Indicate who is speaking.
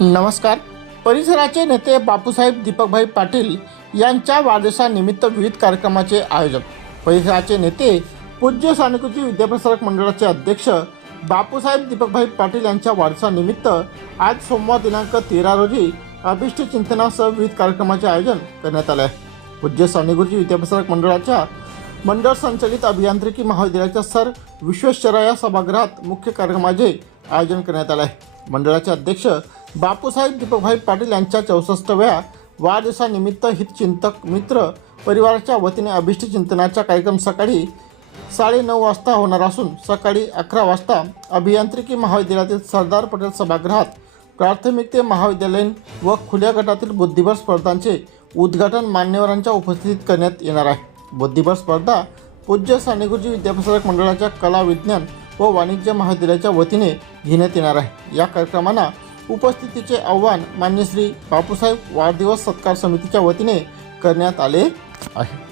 Speaker 1: नमस्कार. परिसराचे नेते बापूसाहेब दीपकभाई पाटील यांच्या वाढदिवसानिमित्त विविध कार्यक्रमाचे आयोजन. परिसराचे नेते पूज्य सानुकृती विद्याप्रसारक मंडळाचे अध्यक्ष बापूसाहेब दीपकभाई पाटील यांच्या वाढदिवसानिमित्त आज सोमवार दिनांक तेरा रोजी अभिष्ट चिंतनासह विविध कार्यक्रमाचे आयोजन करण्यात आले आहे. पूज्य स्वामीगुरुजी विद्याप्रसारक मंडळाच्या मंडळ संचलित अभियांत्रिकी महाविद्यालयाच्या सर विश्वेश्वरया सभागृहात मुख्य कार्यक्रमाचे आयोजन करण्यात आले आहे. मंडळाचे अध्यक्ष बापूसाहेब दीपकभाई पाटील यांच्या चौसष्टव्या वाढदिवसानिमित्त हितचिंतक मित्र परिवाराच्या वतीने अभिष्ट चिंतनाचा कार्यक्रम सकाळी साडेनऊ वाजता होणार असून सकाळी अकरा वाजता अभियांत्रिकी महाविद्यालयातील सरदार पटेल सभागृहात प्राथमिक ते महाविद्यालयीन व खुल्या गटातील बुद्धिबळ स्पर्धांचे उद्घाटन मान्यवरांच्या उपस्थितीत करण्यात येणार आहे. बुद्धिबळ स्पर्धा पूज्य सानेगुरुजी विद्याप्रसारक मंडळाच्या कला विज्ञान व वाणिज्य महाविद्यालयाच्या वतीने घेण्यात येणार आहे. या कार्यक्रमांना उपस्थितीचे आव्हान मान्य श्री बापूसाहेब वाढदिवस सत्कार समितीच्या वतीने करण्यात आले आहे.